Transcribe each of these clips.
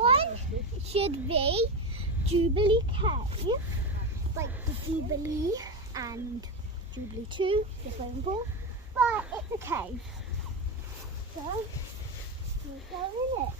one should be Jubilee Cave, like the Jubilee and Jubilee 2, the swimming pool, but it's a cave. So, we'll go in it.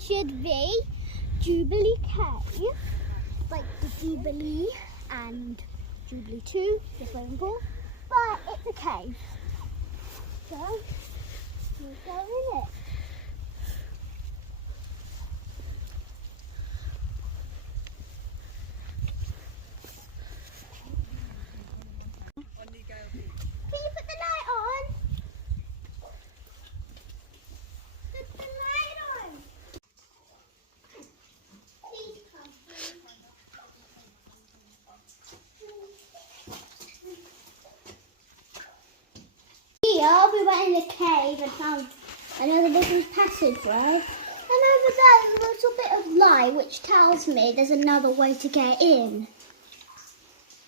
Should be Jubilee Cave, like the Jubilee and Jubilee 2, the swimming pool, but it's a cave. So, we'll go in it. Can you put the light on? Put the light on. Please come. Here we went in the cave and found another little passageway. And over there there's a little bit of light which tells me there's another way to get in.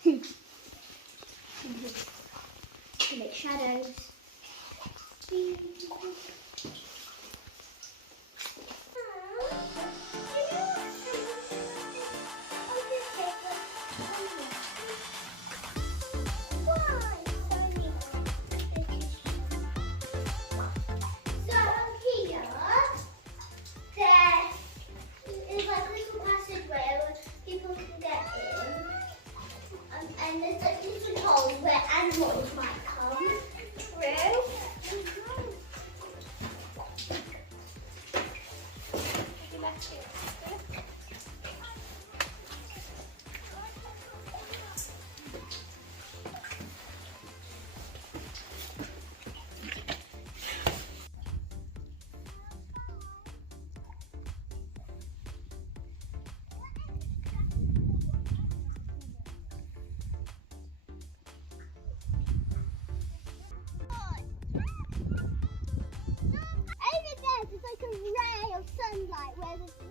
To make shadows. And there's like different holes where animals might come through. Yes, it's like a ray of sunlight where the